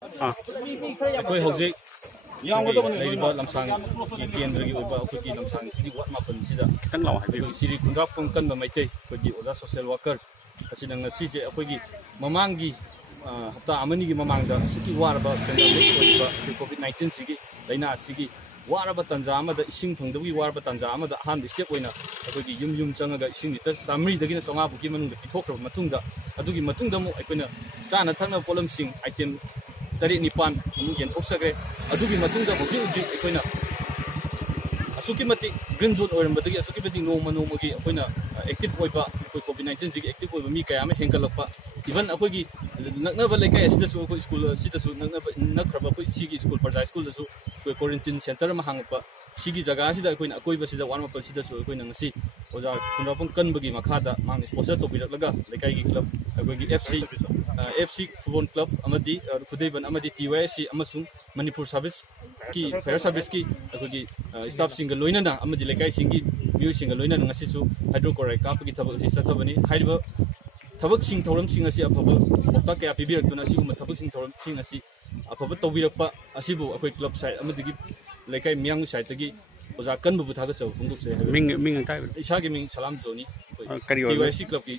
ꯑꯩꯈꯣꯏ ꯍꯧꯖꯤꯛ ꯂꯩꯔꯤꯕ ꯂꯝꯁꯥꯡ ꯀꯦꯟꯗ꯭ꯔꯒꯤ ꯑꯣꯏꯕ ꯑꯩꯈꯣꯏꯒꯤ ꯂꯝꯁꯥꯡꯁꯤꯒꯤ ꯋꯥꯔꯗ ꯃꯥꯄꯜꯁꯤꯗ ꯈꯤꯇꯪ ꯂꯥꯎ ꯍꯥꯏꯕꯤꯌꯨ ꯁꯤꯔꯤ ꯈꯨꯟꯗ꯭ꯔꯥꯛꯄꯝ ꯀꯟꯕ ꯃꯩꯇꯩ ꯑꯩꯈꯣꯏꯒꯤ ꯑꯣꯖꯥ ꯁꯣꯁꯤꯌꯦꯜ ꯋꯥꯔꯀꯔ ꯑꯁꯤꯅ ꯉꯁꯤꯁꯦ ꯑꯩꯈꯣꯏꯒꯤ ꯃꯃꯥꯡꯒꯤ ꯍꯞꯇꯥ ꯑꯃꯅꯤꯒꯤ ꯃꯃꯥꯡꯗ ꯑꯁꯨꯛꯀꯤ ꯋꯥꯔꯕ ꯄꯦꯟꯗꯦꯃꯤꯛ ꯑꯣꯏꯕ ꯀꯣꯚꯤꯗ-19 ꯁꯤꯒꯤ ꯂꯩꯅꯥ ꯑꯁꯤꯒꯤ ꯋꯥꯔꯕ ꯇꯥꯟꯖꯥ ꯑꯃꯗ ꯏꯁꯤꯡ ꯐꯪꯗꯕꯒꯤ ꯋꯥꯔꯕ ꯇꯥꯟꯖꯥ ꯑꯃꯗ ꯑꯍꯥꯟꯕ ꯁ꯭ꯇꯦꯞ ꯑꯣꯏꯅ ꯑꯩꯈꯣꯏꯒꯤ ꯌꯨꯝ ꯆꯪꯉꯒ ꯏꯁꯤꯡ ꯂꯤꯇꯔ 100ꯗꯒꯤꯅ 900 ꯐꯥꯎꯒꯤ ꯃꯅꯨꯡꯗ ꯄꯤꯊꯣꯛꯈ꯭ꯔꯕ ꯃꯇꯨꯡꯗ ꯑꯗꯨꯒꯤ ꯃꯇꯨꯡꯗ ꯑꯃꯨꯛ ꯑꯩꯈꯣꯏꯅ ꯆꯥꯅ ꯊꯛꯅꯕ ꯄꯣꯠꯂꯝꯁꯤꯡ ꯑꯥꯏꯇꯦꯝ 8-9 ꯑꯃꯨꯛ ꯌꯦꯟꯊꯣꯛꯆꯈ꯭ꯔꯦ ꯑꯗꯨꯒꯤ ꯃꯇꯨꯡꯗ ꯍꯧꯖꯤꯛ ꯑꯩꯈꯣꯏꯅ ꯑꯁꯨꯛꯀꯤ ꯃꯇꯤꯛ ꯒ꯭ꯔꯤꯟ ꯖꯣꯟ ꯑꯣꯏꯔꯝꯕꯗꯒꯤ ꯑꯁꯨꯛꯀꯤ ꯃꯇꯤꯛ ꯅꯣꯡꯃꯒꯤ ꯑꯩꯈꯣꯏꯅ ꯑꯦꯛꯇꯤꯚ ꯑꯣꯏꯕ ꯑꯩꯈꯣꯏ ꯀꯣꯚꯤꯗ-19 ꯁꯤꯒꯤ ꯑꯦꯛꯇꯤꯚ ꯑꯣꯏꯕ ꯃꯤ ꯀꯌꯥ ꯑꯃ ꯍꯦꯟꯒꯠꯂꯛꯄ ꯏꯚꯟ ꯑꯩꯈꯣꯏꯒꯤ ꯅꯛꯅꯕ ꯂꯩꯀꯥꯏ ꯑꯁꯤꯗꯁꯨ ꯑꯩꯈꯣꯏ ꯁ꯭ꯀꯨꯜ ꯑꯁꯤꯗꯁꯨ ꯅꯛꯈ꯭ꯔꯕ ꯑꯩꯈꯣꯏ ꯁꯤꯒꯤ ꯁ꯭ꯀꯨꯜ ꯄ꯭ꯔꯖꯥ ꯁ꯭ꯀꯨꯜꯗꯁꯨ ꯑꯩꯈꯣꯏ ꯀ꯭ꯋꯥꯔꯦꯟꯇꯤꯟ ꯁꯦꯟꯇꯔ ꯑꯃ ꯍꯥꯡꯉꯛꯄ ꯁꯤꯒꯤ ꯖꯒꯥꯁꯤꯗ ꯑꯩꯈꯣꯏꯅ ꯑꯀꯣꯏꯕꯁꯤꯗ ꯋꯥꯔꯗ ꯃꯥꯄꯜꯁꯤꯗꯁꯨ ꯑꯩꯈꯣꯏꯅ ꯉꯁꯤ ꯑꯣꯖꯥ ꯈꯨꯟꯗ꯭ꯔꯥꯛꯄꯝ ꯀꯟꯕꯒꯤ ꯃꯈꯥꯗ ꯃꯥꯅ ꯁ꯭ꯄꯣꯟꯁꯔ ꯇꯧꯕꯤꯔꯛꯂꯒ ꯂꯩꯀꯥꯏꯒꯤ ꯀ꯭ꯂꯕ ꯑꯩꯈꯣꯏꯒꯤ FC ꯐꯨꯠꯕꯣꯜ ꯀ꯭ꯂꯕ ꯑꯃꯗꯤ ꯈꯨꯟꯗꯩꯕꯟ ꯑꯃꯗꯤ PYC ꯑꯃꯁꯨꯡ ꯃꯅꯤꯄꯨꯔ ꯐꯥꯌꯔ ꯁꯥꯔꯚꯤꯁꯀꯤ ꯑꯩꯈꯣꯏꯒꯤ ꯁ꯭ꯇꯥꯐꯁꯤꯡꯒ ꯂꯣꯏꯅꯅ ꯑꯃꯗꯤ ꯂꯩꯀꯥꯏꯁꯤꯡꯒꯤ ꯃꯤꯑꯣꯏꯁꯤꯡꯒ ꯂꯣꯏꯅꯅ ꯉꯁꯤꯁꯨ ꯍꯥꯏꯗ꯭ꯔꯣꯀ꯭ꯂꯣꯔꯥꯏꯗ ꯀꯥꯞꯄꯒꯤ ꯊꯕꯛ ꯑꯁꯤ ꯆꯠꯊꯕꯅꯤ ꯍꯥꯏꯔꯤꯕ ꯊꯕꯛꯁꯤꯡ ꯊꯧꯔꯝꯁꯤꯡ ꯑꯁꯤ ꯑꯐꯕ ꯄꯥꯎꯇꯥꯛ ꯀꯌꯥ ꯄꯤꯕꯤꯔꯛꯇꯨꯅ ꯑꯁꯤꯒꯨꯝꯕ ꯊꯕꯛꯁꯤꯡ ꯊꯧꯔꯝꯁꯤꯡ ꯑꯁꯤ ꯑꯐꯕ ꯇꯧꯕꯤꯔꯛꯄ ꯑꯁꯤꯕꯨ ꯑꯩꯈꯣꯏ ꯀ꯭ꯂꯕ ꯁꯥꯏꯠ ꯑꯃꯗꯒꯤ ꯂꯩꯀꯥꯏ ꯃꯤꯌꯥꯝꯒꯤ ꯁꯥꯏꯠꯇꯒꯤ ꯑꯣꯖꯥ ꯀꯟꯕꯕꯨ ꯊꯥꯒꯠꯆꯕ ꯐꯣꯡꯗꯣꯛꯆꯩ ꯍꯥꯏꯕ ꯃꯤꯡ ꯏꯁꯥꯒꯤ ꯃꯤꯡ ꯁꯂꯥꯝ ꯖꯣꯅꯤ ꯀꯔꯤ PYC ꯀ꯭ꯂꯕꯀꯤ